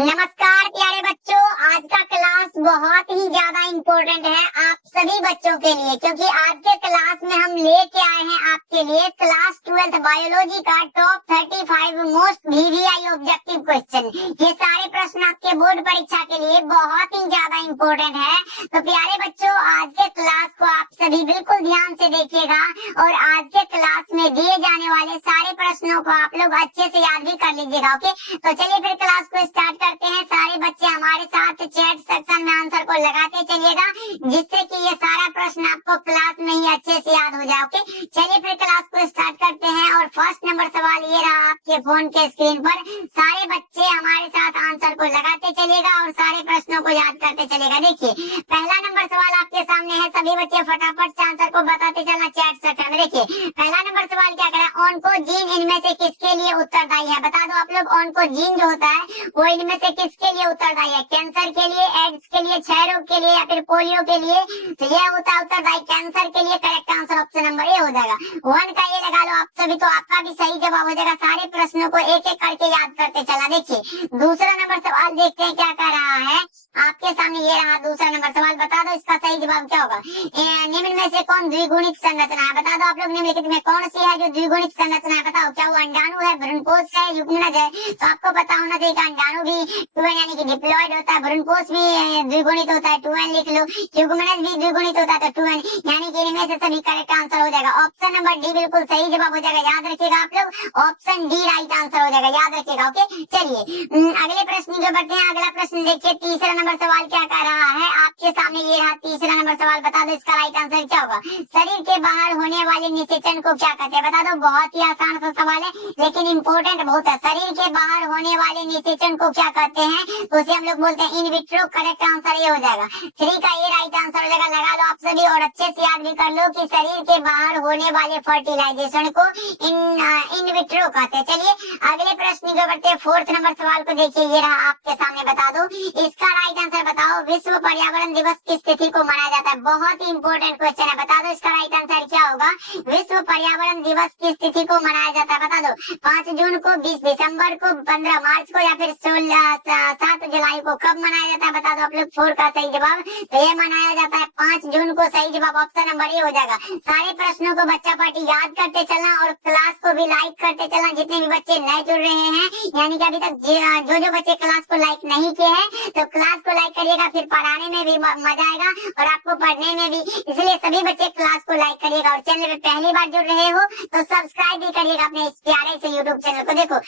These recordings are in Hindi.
नमस्कार प्यारे बच्चों, आज का क्लास बहुत ही ज्यादा इम्पोर्टेंट है आप सभी बच्चों के लिए, क्योंकि आज के क्लास में हम लेके आए हैं आपके लिए क्लास 12th बायोलॉजी का top 35 most VVI objective question. ये सारे प्रश्न आपके बोर्ड परीक्षा के लिए बहुत ही ज्यादा इम्पोर्टेंट है। तो प्यारे बच्चों, आज के क्लास को आप सभी बिल्कुल ध्यान से देखिएगा और आज के क्लास में दिए जाने वाले सारे प्रश्नों को आप लोग अच्छे से याद भी कर लीजिएगा। ओके, तो चलिए फिर क्लास को स्टार्ट करते हैं। सारे बच्चे हमारे साथ चैट सेक्शन में आंसर को लगाते चलिएगा, जिससे कि ये सारा प्रश्न आपको क्लास में ही अच्छे से याद हो जाए। ओके, चलिए फिर क्लास को स्टार्ट करते हैं। और फर्स्ट नंबर सवाल ये रहा आपके फोन के स्क्रीन पर। सारे बच्चे हमारे साथ आंसर को लगाते चलिएगा और सारे प्रश्नों को याद करते चलिएगा। देखिए, पहला नंबर सवाल आपके सामने है। सभी बच्चे फटाफट से आंसर को बताते चलना चैट सेक्शन में। देखिए, पहला नंबर सवाल क्या कह रहा है, ऑन्कोजीन इनमें से किसके लिए उत्तरदायी है? बता दो आप लोग, ऑन्कोजीन जो होता है वो इनमें से किसके लिए उत्तरदायी है? कैंसर के लिए, एड्स के लिए, क्षय रोग के लिए या फिर पोलियो के लिए? तो ये होता है उत्तरदायी कैंसर के लिए। Correct answer option number A हो जाएगा। 1 का ये लगा लो आप सभी, तो आपका भी सही जवाब हो जाएगा। सारे प्रश्नों को एक एक करके याद करते चला। देखिए, दूसरा नंबर सवाल देखते हैं क्या कह रहा है आपके सामने। ये रहा दूसरा नंबर सवाल, बता दो इसका सही जवाब क्या होगा। निम्न में से कौन द्विगुणित संरचना है? बता दो आप लोग, निम्नलिखित में कौन सी है जो द्विगुणित संरचना है? बताओ, क्या वो अंडाणु है, भ्रूणपोष है, युग्मनज है? तो आपको पता होना चाहिए कि अंडाणु भी 2n यानी कि डिप्लॉयड होता है, भ्रूणपोष भी द्विगुणित होता है, 2n लिख लो, युग्मनज भी द्विगुणित होता है, तो 2n यानी कि इनमें से सभी करेक्ट आंसर हो जाएगा। ऑप्शन नंबर डी बिल्कुल सही जवाब हो जाएगा। याद रखिएगा आप लोग, ऑप्शन डी राइट आंसर हो जाएगा, याद रखिएगा। ओके, चलिए अगले प्रश्न की बढ़ते हैं। अगला प्रश्न देखिए, तीसरा नंबर सवाल क्या कह रहा है आपके सामने। ये रहा तीसरा नंबर सवाल, बता दो इसका राइट आंसर क्या होगा। शरीर के बाहर होने वाले निषेचन को क्या कहते हैं? बता दो, बहुत ही आसान सा सवाल है लेकिन इम्पोर्टेंट बहुत है। शरीर के बाहर होने वाले निषेचन को क्या कहते हैं? तो उसे हम लोग बोलते हैं इन विट्रो। करेक्ट आंसर ये हो जाएगा। 3 का ये राइट आंसर हो जाएगा। लगा लो आप सभी और अच्छे से याद भी कर लो कि शरीर के बाहर होने वाले फर्टिलाइजेशन को इन विट्रो कहते हैं। चलिए अगले प्रश्न को बढ़ते हैं। 4th नंबर सवाल को देखिए, ये रहा आपके सामने, बता दो इसका राइट आंसर बताओ। विश्व पर्यावरण दिवस किस तिथि को मनाया जाता है? बहुत ही इंपॉर्टेंट क्वेश्चन है, बता दो इसका राइट आंसर क्या होगा। विश्व पर्यावरण दिवस किस तिथि को मनाया जाता है? बता दो, 5 जून को, 20 दिसंबर को, 15 मार्च को या फिर 7 जुलाई को? कब मनाया जाता है? बता दो आप लोग। 4 का सही जवाब तो ये मनाया जाता है 5 जून को। सही जवाब ऑप्शन नंबर ए हो जाएगा। सारे प्रश्नों को बच्चा पार्टी याद करते चलना और क्लास को भी लाइक करते चलना। जितने भी बच्चे नए जुड़ रहे हैं, यानी कि अभी तक जो बच्चे क्लास को लाइक नहीं किए हैं, तो क्लास को लाइक करिएगा, फिर पढ़ाने में भी मजा आएगा और आपको पढ़ने में भी। इसलिए सभी बच्चे क्लास को लाइक करिएगा और चैनल पे पहली बार जुड़ रहे हो तो सब्सक्राइब भी करिएगा अपने इस प्यारे से यूट्यूब चैनल को। देखो,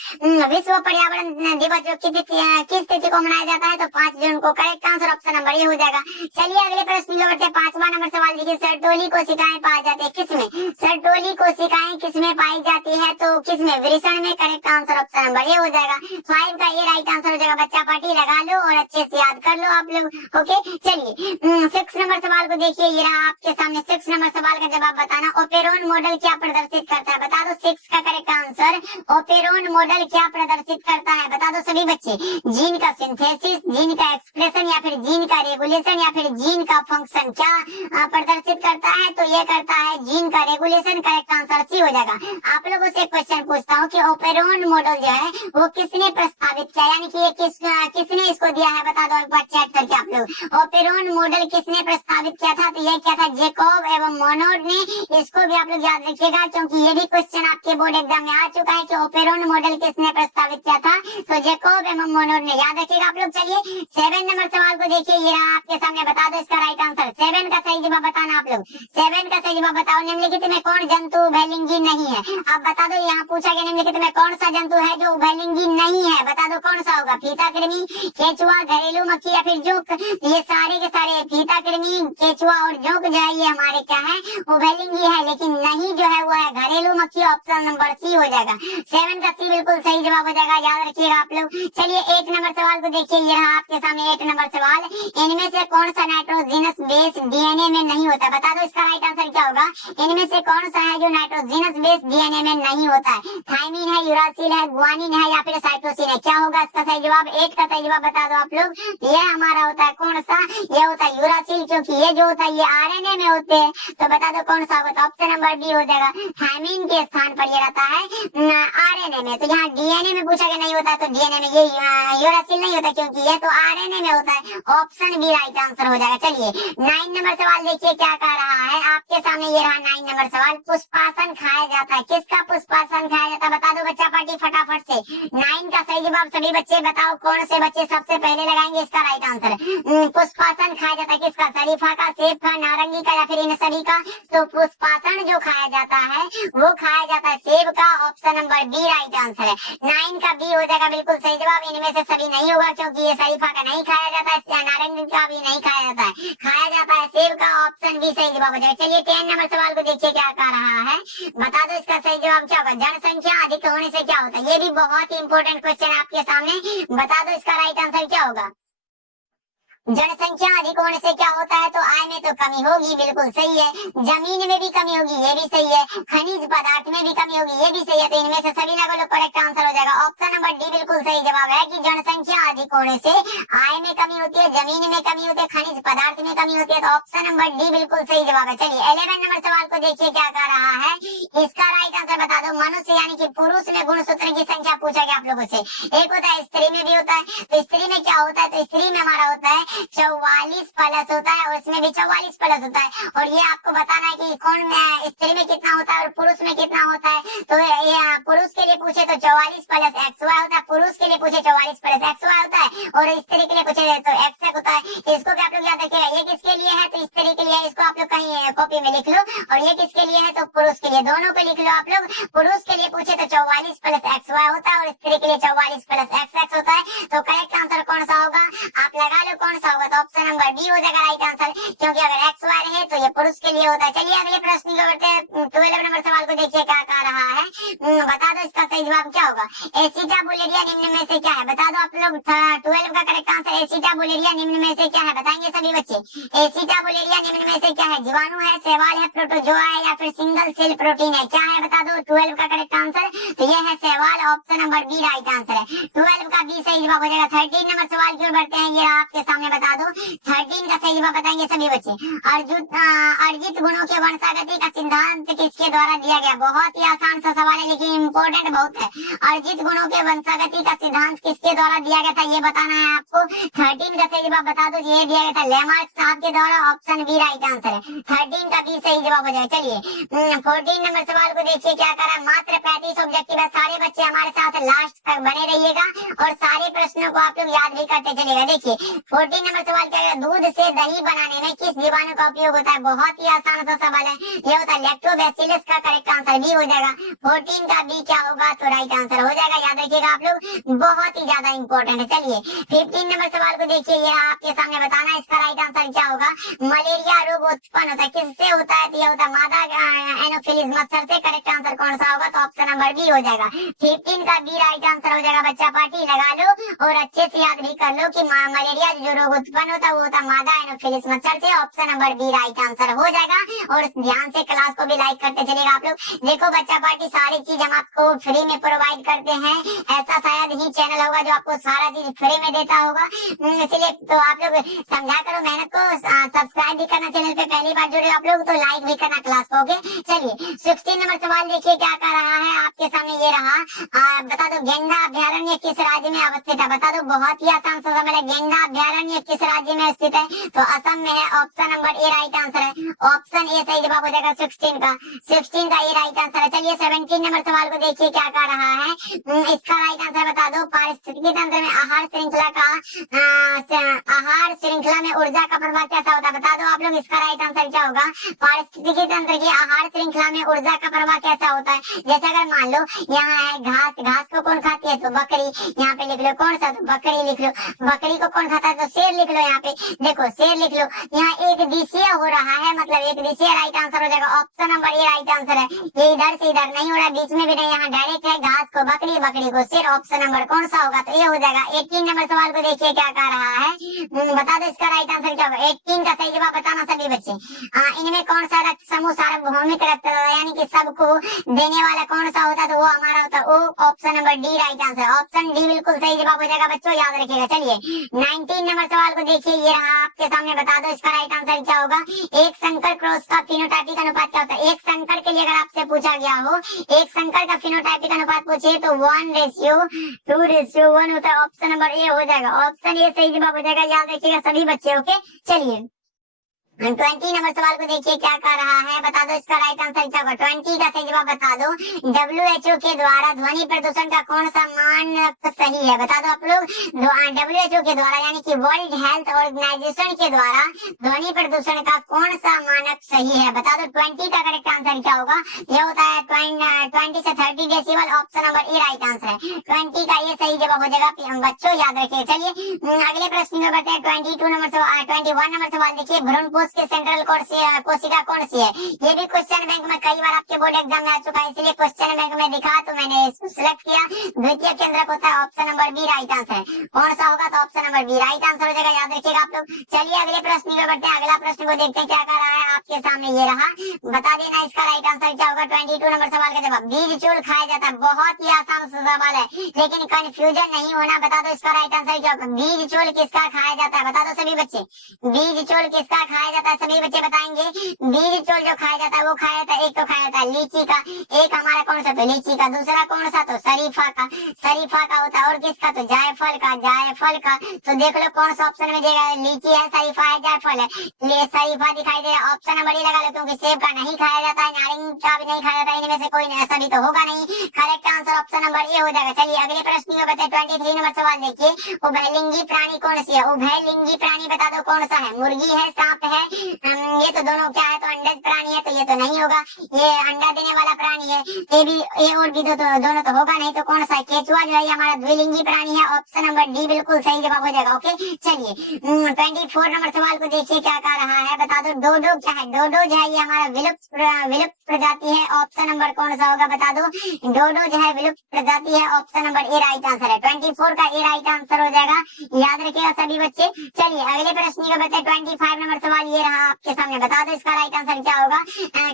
विश्व पर्यावरण दिवस जो किस तिथि को मनाया जाता है? तो 5 जून को। Correct answer option number A हो जाएगा। चलिए अगले प्रश्न की ओर बढ़ते हैं। 5वां नंबर सवाल देखिए, सर्टोली कोशिकाएं पाई जाती है किसमें? सर्टोली कोशिकाएं किसमें पाई जाती है? तो किसमें? वृषण में। Correct answer option number A हो जाएगा। 5 का ये राइट आंसर हो जाएगा। बच्चा पार्टी लगा लो और अच्छे से याद कर लो आप लोग। ओके, चलिए 6 नंबर सवाल को देखिए, ये रहा आपके सामने। 6 नंबर सवाल का जवाब बताना। ओपेरोन मॉडल क्या प्रदर्शित करता है? बता दो 6 का करेक्ट आंसर। ओपेरोन मॉडल क्या प्रदर्शित करता है? बता दो सभी बच्चे। जीन का सिंथेसिस, जीन का एक्सप्रेशन या फिर जीन का रेगुलेशन या फिर जीन का फंक्शन क्या प्रदर्शित करता है? तो ये करता है जीन का रेगुलेशन। करेक्ट आंसर सी हो जाएगा। आप लोगों से क्वेश्चन पूछता हूँ कि ओपेरोन मॉडल जो है वो किसने प्रस्तावित किया, यानी कि ये किसने इसको दिया है? बता दो एक बार चैट करके आप लोग। ओपेरोन मॉडल किसने प्रस्तावित किया था? तो ये क्या था? जैकब एवं मोनोड ने। इसको भी आप लोग याद रखिएगा, क्योंकि ये भी क्वेश्चन आपके बोर्ड एग्जाम में आ चुका है कि ओपेरोन मॉडल किसने प्रस्तावित किया था? तो जैकब एवं मोनोड ने। याद रखिएगा आप लोग। चलिए 7 नंबर सवाल को देखिए, ये रहा आपके सामने। बता दो इसका राइट आंसर। 7 का सही जवाब बताना आप लोग। 7 का सही जवाब बताओ। निम्नलिखित में कौन जंतु उभयलिंगी नहीं है? आप बता दो, यहाँ पूछा गया निम्नलिखित में कौन सा जंतु है जो उभयलिंगी नहीं है? बता दो कौन सा होगा। फीता कृमि, केचुआ, घरेलू मक्खी या फिर जोंक? ये सारे के सारे फीता कृमि, केचुआ और जोंक जो है ये हमारे क्या है? उभयलिंगी है, लेकिन नहीं जो है वो है घरेलू मक्खी। ऑप्शन नंबर सी हो जाएगा। 7 का सी बिल्कुल सही जवाब हो जाएगा। याद रखिएगा आप लोग। चलिए 8 नंबर सवाल को देखिए, ये रहा आपके सामने 8 नंबर सवाल। इनमें से कौन सा नाइट्रोजीनस बेस डीएनए में नहीं होता? बता दो इसका राइट आंसर क्या होगा। इनमें से कौन सा है जो नाइट्रोजीनस बेस डीएनए में नहीं होता है? थायमिन है, यूरासिल है, गुआनिन है या फिर साइटोसिन है? क्या होगा इसका सही जवाब 8 का सही जवाब बता दो आप लोग। ये हमारा होता है कौन सा, ये होता है यूरासिल, क्योंकि ये जो होता है ये आरएनए में होते हैं। तो बता दो कौन सा होगा, तो ऑप्शन नंबर बी हो जाएगा। थायमिन के स्थान पर ये रहता है आरएनए में। तो यहाँ डीएनए में पूछा गया नहीं होता, तो डीएनए में ये यूरासिल नहीं होता, क्योंकि ये तो आरएनए में होता है। ऑप्शन बी राइट आंसर हो जाएगा। चलिए 9 नंबर सवाल देखिए क्या कह रहा है आपके सामने, ये रहा 9 नंबर सवाल। पुष्पासन खाया जाता है, किसका पुष्पासन खाया जाता है, बता दो बच्चा पार्टी फटाफट से। 9 का सही जवाब सभी बच्चे बताओ, कौन से बच्चे सबसे पहले लगाएंगे इसका राइट आंसर। पुष्पासन खाया जाता है किसका, शरीफा का, सेब का, नारंगी का, या फिर इन सभी का। तो पुष्पासन जो खाया जाता है वो खाया जाता है सेब का। Option number B right answer है। 9 का बी हो जाएगा बिल्कुल सही जवाब। इनमें से सभी नहीं होगा, क्योंकि ये शरीफा का नहीं खाया जाता है, नारंगी का भी नहीं खाया जाता है, खाया जाता है सेब का। ऑप्शन बी सही जवाब हो जाएगा। चलिए 10 नंबर सवाल को देखिए क्या कह रहा है, बता दो इसका सही जवाब क्या होगा। जनसंख्या अधिक होने से क्या होता है, ये भी बहुत ही इंपॉर्टेंट क्वेश्चन है आपके सामने। बता दो इसका राइट आंसर क्या होगा। जनसंख्या अधिक होने से क्या होता है, तो आय में तो कमी होगी, बिल्कुल सही है। जमीन में भी कमी होगी, ये भी सही है। खनिज पदार्थ में भी कमी होगी, ये भी सही है। तो इनमें से सभी लगभग करेक्ट आंसर हो जाएगा। ऑप्शन नंबर डी बिल्कुल सही जवाब है कि जनसंख्या अधिक होने से आय में कमी होती है, जमीन में कमी होती है, खनिज पदार्थ में कमी होती है। तो ऑप्शन नंबर डी बिल्कुल सही जवाब है। चलिए 11 नंबर सवाल को देखिए क्या कह रहा है, इसका राइट आंसर बता दो। मनुष्य यानी कि पुरुष में गुणसूत्र की संख्या पूछा गया आप लोगों से। एक होता है स्त्री में भी होता है, तो स्त्री में क्या होता है, तो स्त्री में हमारा होता है 44 प्लस होता है, और उसमें भी 44 प्लस होता है। और ये आपको बताना है कि कौन स्त्री में कितना होता है और पुरुष में कितना होता है। तो ये पुरुष के लिए पूछे तो 44 प्लस XY होता है, पुरुष के लिए पूछे 44 प्लस XY होता है, और स्त्री के लिए पूछे तो XX होता है। इसको भी आप लोग याद रखिएगा। ये किसके लिए है, तो स्त्री के लिए है, इसको आप लोग कहीं कॉपी में लिख लो। और ये किसके लिए है, तो पुरुष के लिए, दोनों पे लिख लो आप लोग। पुरुष के लिए पूछे तो 44 प्लस XY होता है, और स्त्री के लिए 44 प्लस XX होता है। तो करेक्ट आंसर कौन सा होगा, आप लगा लो कौन सा होगा। तो ऑप्शन नंबर बी हो जाएगा राइट आंसर, क्योंकि अगर XY रहे तो ये पुरुष के लिए होता है। चलिए अगले प्रश्न को बढ़ते हैं। 12 नंबर सवाल को देखिए क्या कह रहा है, बता दो इसका सही जवाब क्या होगा। एसिटाबुलेरिया निम्न में से क्या है, बता दो आप लोग। 12 का करेक्ट आंसर एसिटाबुलेरिया निम्न में से क्या है, बताएंगे सभी बच्चे। एसिटाबुलेरिया निम्न में से क्या है, जीवाणु है, शैवाल है, प्रोटोजोआ है, या फिर सिंगल सेल प्रोटीन है, क्या है बता दो। 12 का करेक्ट आंसर तो ये है शैवाल। Option number B right answer है। 12 का बी सही जवाब हो जाएगा। 13 नंबर सवाल की ओर बढ़ते हैं, ये आपके सामने बता दो। 13 का सही जवाब बताएंगे सभी बच्चे। अर्जित गुणों के वंशागति का सिद्धांत किसके द्वारा दिया गया, बहुत ही आसान सा सवाल है लेकिन इम्पोर्टेंट बहुत है। अर्जित गुणों के वंशागति का सिद्धांत किसके द्वारा दिया गया था, ये बताना है आपको। 13 का सही जवाब बता दो, ये दिया गया था लेमार्क साहब के द्वारा। ऑप्शन बी राइट आंसर है। 13 का बी सही जवाब हो जाए। चलिए 14 नंबर सवाल को देखिए क्या कर रहा है। मात्र 35 ऑब्जेक्टिव है, सारे बच्चे हमारे साथ लास्ट तक बने रहिएगा और सारे प्रश्नों को आप लोग याद भी करते चलिएगा। देखिए 14 नंबर सवाल क्या है, दूध से दही बनाने में किस जीवाणु का उपयोग होता है, बहुत ही आसान सा सवाल है। ये होता है लैक्टोबैसिलस का करेक्ट आंसर बी हो जाएगा। 14 का बी क्या होगा, तो राइट आंसर हो जाएगा, याद रखिएगा आप लोग, बहुत ही ज्यादा इंपॉर्टेंट है। चलिए 15 नंबर सवाल को देखिए, ये आपके सामने बताना है इसका राइट आंसर क्या होगा। मलेरिया रोग उत्पन्न होता है किससे होता है, तो ये होता है मादा एनोफिलिस मच्छर से। करेक्ट आंसर कौन सा होगा, तो ऑप्शन नंबर बी हो जाएगा। 15 का बी राइट आंसर हो जाएगा। बच्चा पार्टी लगा लो और अच्छे से याद भी कर लो कि मलेरिया जो रोग उत्पन्न होता है वो होता है मादा एनोफिलिस मच्छर से। Option number B right answer हो जाएगा। और ध्यान से क्लास को भी लाइक करते चलेगा आप लोग। देखो बच्चा पार्टी सारी चीज हम आपको फ्री में प्रोवाइड करते हैं, ऐसा शायद ही चैनल होगा जो आपको सारा चीज फ्री में देता होगा। इसलिए तो आप लोग समझा करो मेहनत को, सब्सक्राइब भी करना चैनल पे, पहली बार जुड़े आप लोग तो लाइक भी करना क्लास को। ओके चलिए 16 नंबर सवाल देखिए क्या कर रहा है आपके सामने, ये रहा। बता दो गेंडा अभ्यारण्य किस राज्य में अवस्थित है, बता दो। बहुत ही आसान सा सवाल है, गेंडा अभ्यारण्य किस राज्य में स्थित है, तो असम में है। Option number A right answer है। ऑप्शन ए सही जवाब हो जाएगा 16 का ये राइट आंसर है। चलिए 17 नंबर सवाल को देखिए क्या कर रहा है, इसका राइट आंसर बता दो। पारिस्थितिकी तंत्र में आहार श्रृंखला में ऊर्जा का प्रभाव कैसा होता है, बता दो आप लोग। इसका राइट आंसर क्या होगा, पारिस्थितिकी तंत्र की आहार श्रृंखला में ऊर्जा का प्रभाव कैसा होता है। जैसे अगर मान लो यहाँ है घास को कौन खाती है, तो बकरी। यहाँ पे लिख लो कौन सा, तो बकरी लिख लो। बकरी को कौन खाता है, तो शेर लिख लो। यहाँ पे देखो शेर लिख लो। यहाँ एक दिशीय हो रहा है, मतलब एक दिशीय राइट आंसर हो जाएगा। Option number A right answer है। ये इधर से इधर नहीं नहीं हो रहा, बीच में भी नहीं, यहाँ डायरेक्ट है घास को बकरी, बकरी को शेर। ऑप्शन नंबर कौन सा होगा, तो ये हो जाएगा। 18 नंबर सवाल को देखिए क्या कह रहा है, बता दो इसका राइट आंसर क्या होगा। 18 का सही जवाब बताना सभी बच्चे। इनमें कौन सा रक्त समूह सार्वभौमिक रक्त, यानी कि सबको देने वाला कौन सा होता है, तो वो हमारा होता है वो option number D right answer. Option D बिल्कुल सही जवाब हो जाएगा बच्चों, याद रखिएगा। चलिए 19 नंबर सवाल को देखिए, ये रहा आपके सामने, बता दो इसका राइट आंसर क्या होगा। एक संकर क्रॉस का फिनोटाइपिक अनुपात क्या होता है। एक संकर के लिए अगर आपसे पूछा गया हो, एक संकर का फिनोटाइपिक अनुपात पूछे तो 1:2:1 होता है। ऑप्शन नंबर ए हो जाएगा, ऑप्शन ए सही जवाब हो जाएगा, याद रखिएगा सभी बच्चे। ओके चलिए 20 नंबर सवाल को देखिए क्या कह रहा है, बता दो इसका राइट आंसर क्या होगा। 20 का सही जवाब बता दो। WHO के द्वारा ध्वनि प्रदूषण का कौन सा मानक सही है, बता दो आप लोग। WHO के द्वारा यानी कि वर्ल्ड हेल्थ ऑर्गेनाइजेशन के द्वारा ध्वनि प्रदूषण का कौन सा मानक सही है, बता दो। 20 का करेक्ट आंसर क्या होगा, ये होता है 20 से 30 decibel. Option number A right answer है। 20 का ये सही जवाब हो जाएगा बच्चों, याद रखिए। चलिए अगले प्रश्न में बढ़ते हैं। 21 नंबर सवाल देखिए, भ्रूण के सेंट्रल कोशिका कौन सी है। ये भी क्वेश्चन बैंक में कई बार आपके बोर्ड एग्जाम में आ चुका है, इसलिए क्वेश्चन बैंक में दिखा तो मैंने इसको सिलेक्ट किया। द्वितीय केंद्रक होता है, option number B right answer है। कौन सा होगा, तो option number B right answer हो जाएगा, याद रखिएगा आप लोग। चलिए अगले प्रश्न में बढ़ते हैं। अगला प्रश्न को देखते हैं क्या कर रहा है आपके सामने, ये रहा, बता देना इसका राइट आंसर क्या होगा। 22 नंबर सवाल का जवाब, बीज चूल खाया जाता है। बहुत ही आसान सवाल है, लेकिन कंफ्यूजन नहीं होना, बता दो इसका राइट आंसर क्या होगा। बीज चूल किसका खाया जाता है, बता दो सभी बच्चे। बीज चूल किसका खाया जाता है, सभी बच्चे बताएंगे। बीज चोल जो खाया जाता है वो खाया जाता है, एक तो खाया जाता है लीची का, एक हमारा कौन सा, तो लीची का। दूसरा कौन सा, तो शरीफा का, शरीफा का होता है। और किसका, तो जायफल का, जायफल का। तो देख लो कौन सा ऑप्शन में देगा, लीची है, शरीफा है, जायफल है। ये शरीफा दिखाई दे रहा है, ऑप्शन नंबर ए लगा लो, क्योंकि सेब का नहीं खाया जाता है, नारंगी का भी नहीं खाया जाता है, इनमें से कोई ऐसा भी तो होगा नहीं। Correct answer option number A हो जाएगा। चलिए अगले प्रश्न में बताए। 23 नंबर सवाल देखिए, उभयलिंगी प्राणी कौन सी है। उभयलिंगी प्राणी बता दो कौन सा है। मुर्गी है, सांप है, ये तो दोनों क्या है, तो अंडज प्राणी है, तो ये तो नहीं होगा। ये अंडा देने वाला प्राणी है, ये भी, ये और भी दोनों तो होगा नहीं, तो कौन सा है। केचुआ जो है ये हमारा द्विलिंगी प्राणी है। ऑप्शन नंबर डी बिल्कुल सही जवाब हो जाएगा। ओके चलिए 24 नंबर सवाल को देखिए क्या कह रहा है, बता दो। डोडो क्या है, डोडो जो है ये हमारा विलुप्त प्रजाति है। ऑप्शन नंबर कौन सा होगा, बता दो। डोडो जो है विलुप्त प्रजाति है, option number A right answer है। 24 का ए राइट आंसर हो जाएगा, याद रखिएगा सभी बच्चे। चलिए अगले प्रश्न को बताए। 25 नंबर सवाल ये रहा आपके सामने, बता दो इसका राइट आंसर क्या होगा।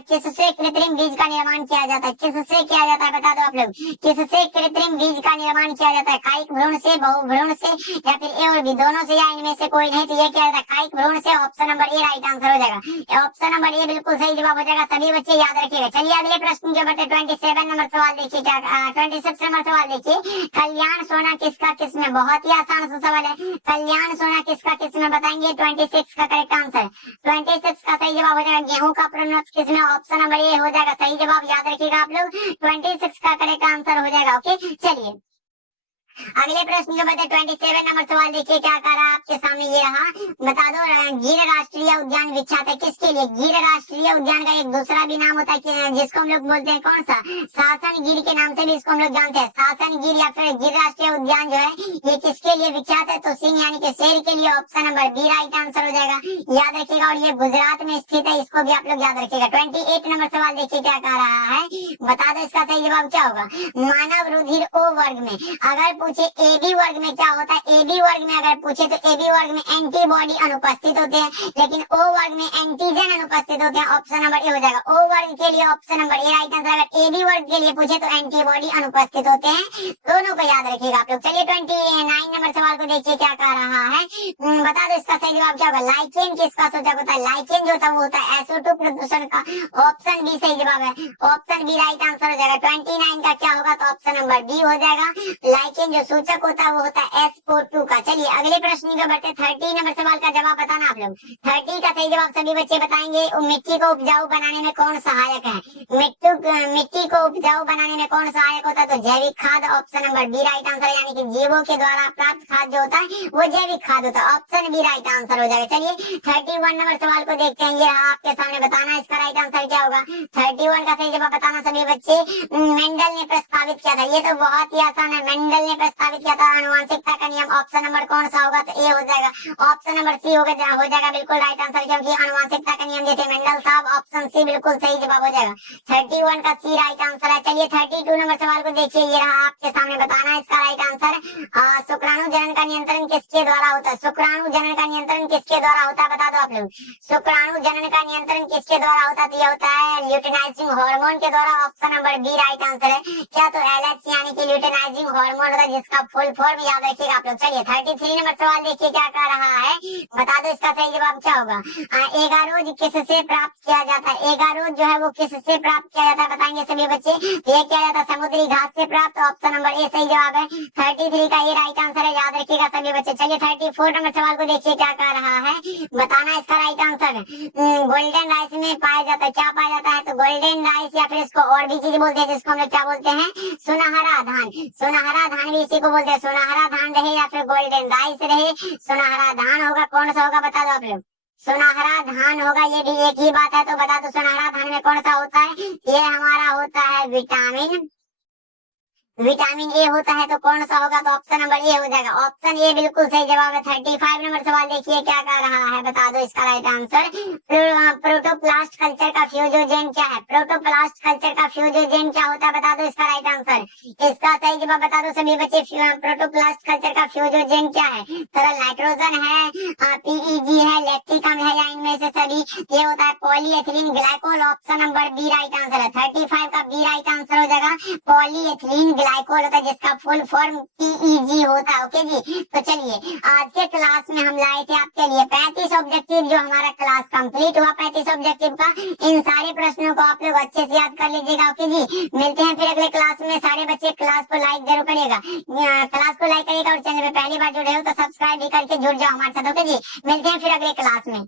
किससे कृत्रिम बीज का निर्माण किया जाता है, किससे किया जाता है, बता दो आप लोग। किससे कृत्रिम बीज का निर्माण किया जाता है, कायिक भ्रूण से, बहुभ्रूण से, या फिर ए और बी दोनों से, या इनमें से कोई नहीं, तो ये क्या जाता है, कायिक भ्रूण से। Option number A right answer हो जाएगा, ऑप्शन नंबर ए बिल्कुल सही जवाब हो जाएगा, सभी बच्चे याद रखिएगा। चलिए अगले प्रश्न के बढ़ते। 27 नंबर सवाल देखिए क्या, 26 नंबर सवाल देखिए, कल्याण सोना किसका किस्म। बहुत ही आसान सा सवाल है, कल्याण सोना किसका किस्म बताएंगे। 26 का करेक्ट आंसर, 26 का सही जवाब हो जाएगा गेहूं का प्रोडक्ट किसमें। ऑप्शन नंबर ए हो जाएगा सही जवाब, याद रखिएगा आप लोग। 26 का करेक्ट आंसर हो जाएगा। ओके चलिए अगले प्रश्न के बाद 27 नंबर सवाल देखिए क्या कह रहा है आपके सामने, ये रहा, बता दो। गिर राष्ट्रीय उद्यान विख्यात है किसके लिए। गिर राष्ट्रीय उद्यान का एक दूसरा भी नाम होता है जिसको हम लोग बोलते हैं कौन सा, शासन गिर के नाम से भी इसको हम लोग जानते हैं। शासन गिर या फिर गिर राष्ट्रीय उद्यान जो है ये किसके लिए विख्यात है, तो सिंह यानी कि शेर के लिए। Option number B right answer हो जाएगा, याद रखिएगा। और ये गुजरात में स्थित है, इसको भी आप लोग याद रखिएगा। 28 नंबर सवाल देखिए क्या कह रहा है, बता दो इसका सही जवाब क्या होगा। मानव रुधिर ओ वर्ग में अगर पूछे AB वर्ग में क्या होता है, AB वर्ग में अगर पूछे तो AB वर्ग में एंटीबॉडी अनुपस्थित होते हैं, लेकिन O वर्ग में एंटीजन अनुपस्थित होते हैं। ऑप्शन नंबर ए हो जाएगा। O वर्ग के लिए option number A right answer. अगर AB वर्ग के लिए पूछे तो एंटीबॉडी अनुपस्थित होते हैं, दोनों को याद रखिएगा आप लोग। चलिए 29 नंबर सवाल को देखिए क्या कह रहा है, बता दो इसका सही जवाब क्या होगा। लाइकेन किसका सूचक होता है, लाइकेन जो होता है वो होता है SO2 प्रदूषण का। ऑप्शन बी सही जवाब है, ऑप्शन बी राइट आंसर हो जाएगा। 29 का क्या होगा, तो ऑप्शन नंबर बी हो जाएगा। लाइकेन जो सूचक होता है वो होता है SO2 का। चलिए अगले प्रश्न को बढ़ते। 30 नंबर सवाल का जवाब बताना आप लोग। 30 का सही जवाब सभी बच्चे बताएंगे। मिट्टी को उपजाऊ बनाने में कौन सहायक है, मिट्टी को उपजाऊ बनाने में कौन सहायक होता है, तो जैविक खाद। Option number B right answer, यानी कि जीवों के द्वारा प्राप्त खाद जो होता है वो जैविक खाद होता है। ऑप्शन बी राइट आंसर हो जाएगा। चलिए 31 नंबर सवाल को देखते हैं, ये आपके सामने, बताना इसका राइट आंसर क्या होगा। 31 का सही जवाब बताना सभी बच्चे। मेंडल ने प्रस्तावित किया था, ये तो बहुत ही आसान है। मेंडल ने प्रस्तावित किया था आनुवंशिकता का नियम। ऑप्शन नंबर कौन सा होगा, तो ए हो जाएगा। जाएगा। ऑप्शन नंबर सी हो जाएगा बिल्कुल राइट आंसर, क्योंकि आनुवंशिकता का नियम जैसे मेंडल साहब, ऑप्शन सी बिल्कुल सही जवाब हो जाएगा। 31 का सी राइट आंसर है। चलिए 32 नंबर सवाल को देखिए, ये रहा आपके सामने, बताना है इसका राइट आंसर। शुक्राणु जनन का नियंत्रण किसके द्वारा होता है? शुक्राणु जनन का नियंत्रण किसके द्वारा होता है, बता दो आप लोग। शुक्राणु जनन का नियंत्रण किसके द्वारा होता है? तो यह होता है ल्यूटिनाइजिंग हार्मोन के द्वारा। Option number B right answer है। क्या? तो LH यानी कि ल्यूटिनाइजिंग हार्मोन होता है, जिसका फुल फॉर्म याद रखिएगा आप लोग। चलिए 33 नंबर सवाल देखिए क्या कह रहा है, बता दो इसका सही जवाब क्या होगा। एगारोज किससे प्राप्त किया जाता है? एगारोज जो है वो किससे प्राप्त किया जाता है, बताएंगे सभी बच्चे। ये किया जाता है समुद्री घास से प्राप्त। ऑप्शन नंबर ए सही जवाब है। 33 का ये राइट आंसर है, याद रखिएगा सभी बच्चे। चलिए 34 नंबर सवाल को देखिए क्या कह रहा है, बताना इसका राइट आंसर। गोल्डन राइस में पाया जाता है, क्या पाया जाता है? तो गोल्डन राइस, या फिर इसको और भी चीज बोलते हैं जिसको हम लोग क्या बोलते हैं, सुनहरा धान। सुनहरा धान भी इसी को बोलते हैं। सुनहरा धान रहे या फिर गोल्डन राइस रहे, सुनहरा धान होगा, कौन सा होगा बता दो आप लोग। सुनहरा धान होगा, ये भी एक ही बात है। तो बता दो सुनहरा धान में कौन सा होता है? ये हमारा होता है विटामिन, विटामिन ए होता है। तो कौन सा होगा? तो ऑप्शन नंबर ए हो जाएगा। ऑप्शन ए बिल्कुल सही जवाब है। 35 नंबर सवाल देखिए क्या कह रहा है, बता दो इसका राइट आंसर। प्रोटोप्लास्ट कल्चर का फ्यूजोजेन क्या है? प्रोटोप्लास्ट कल्चर का फ्यूजोजेन क्या होता है, बता दो इसका राइट आंसर। इसका सही जवाब बता दो सभी बच्चे। प्रोटोप्लास्ट कल्चर का फ्यूजोजेन क्या है? तरल नाइट्रोजन है, PEG है, लैक्टिकम है, या इनमें से सभी? ये होता है polyethylene glycol. Option number B right answer है। 35 का बी राइट आंसर हो जाएगा। पॉलीएथिलीन ग्लाइकोल होता है, जिसका फुल फॉर्म PEG होता है। ओके जी, तो चलिए आज के क्लास में हम लाए थे आपके लिए 35 ऑब्जेक्टिव। जो हमारा क्लास कंप्लीट हुआ 35 ऑब्जेक्टिव का, इन सारे प्रश्नों को आप लोग अच्छे से याद कर लीजिएगा। ओके जी, मिलते हैं फिर अगले क्लास में। सारे बच्चे क्लास को लाइक जरूर करिएगा, क्लास को लाइक करिएगा, और चैनल पे पहली बार जुड़े हो तो सब्सक्राइब भी करके जुड़ जाओ हमारे साथ। ओके जी, मिलते हैं फिर अगले क्लास में।